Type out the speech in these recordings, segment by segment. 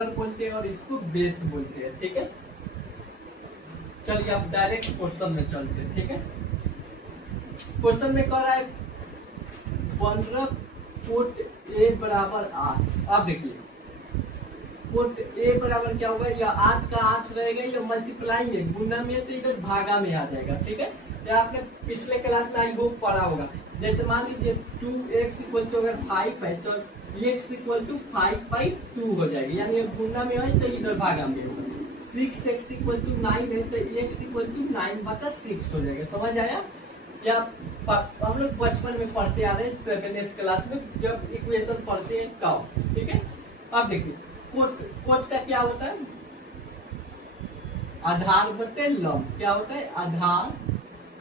बोलते हैं और इसको बेस बोलते हैं। ठीक है, चलिए अब डायरेक्ट क्वेश्चन में चलते हैं। ठीक है, क्वेश्चन में कह रहा है 15 पुट ए बराबर 8। अब देखिए पुट ए बराबर क्या होगा, या 8 का 8 रहेगा, या मल्टीप्लाई में गुना में तो इधर भागा में आ जाएगा। ठीक है, ये आपने पिछले क्लास में आई होप पढ़ा होगा। जैसे मान लीजिए 2x इक्वल टू अगर 5 है तो x इक्वल टू 5/2 हो जाएगी, यानी गुना में है तो इधर भागा में होगा। 6x इक्वल टू 9 है तो x इक्वल टू 9/6 हो जाएगा। समझ आया? या हम लोग बचपन में पढ़ते आ रहे हैं 7th क्लास में, जब इक्वेशन पढ़ते हैं तब। ठीक है, अब देखिए कोट का क्या होता है, आधार बटे लंब। क्या होता है, आधार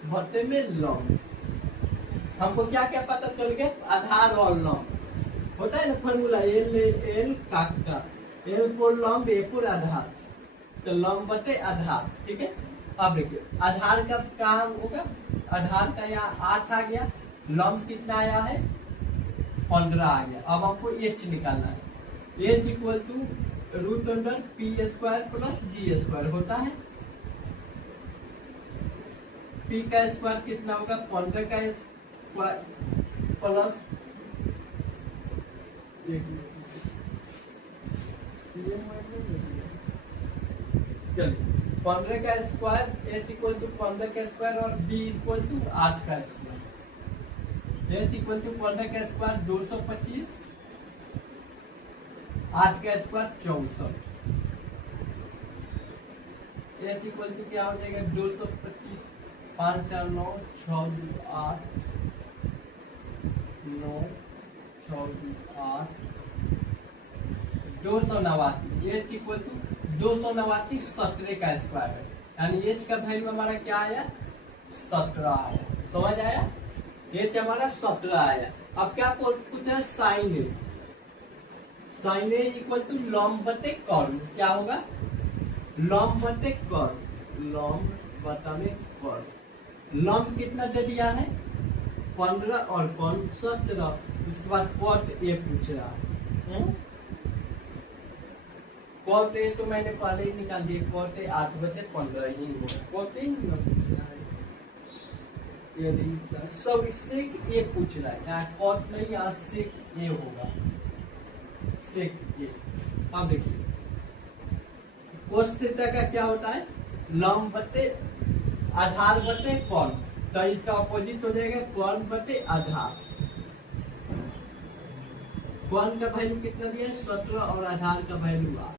बटे में लंब। हमको क्या क्या पता चल गया, आधार और लंब होता है ना फॉर्मूला, एल का एल को लंब ए को आधार, तो लंब बटे आधार। ठीक है, अब देखिए आधार का काम होगा, आधार का यहाँ 8 आ गया, लंब कितना आया है 15 आ गया। अब आपको एच निकालना है, H equal to √p² plus g² होता है। p का स्क्वायर कितना होगा, 15 का स्क्वायर प्लस चलिए 15 का स्क्वायर, h इक्वल टू 15 का स्क्वायर और b इक्वल टू 8 का स्क्वायर। h इक्वल टू 15 का स्क्वायर 225, 8 का स्क्वायर 64। h इक्वल टू क्या हो जाएगा 225, 5 4 9 6 2 8 9 6 2 8 289। h इक्वल टू 289 17 का स्क्वायर है, यानी h का वैल्यू हमारा क्या आया 17 आया। समझ आया, h हमारा 17 आया। अब क्या पूछा है, sine A. Sine A equal to लंब बटे कर्व। क्या होगा, लंब बटे कर्व, लंब बटा में कर्व। लंब कितना दे दिया है 15 और कौन 17। उसके बाद कॉट ए पूछ रहा है, कॉट ए तो मैंने पहले ही निकाल दिया, कॉट ए 8 बचे 15 ही होगा, कॉट ए पूछ रहा है। ये सब सेक ए पूछ रहा है, यहाँ कॉट नहीं, यहाँ सेक ए होगा, सेक ए। अब देखिए कोस थीटा का क्या होता है, लंब बटे आधार बटे कोण, तो इसका अपोजिट हो जाएगा कोण बटे आधार। कोण का वैल्यू कितना दिया है 17 और आधार का वैल्यू 8।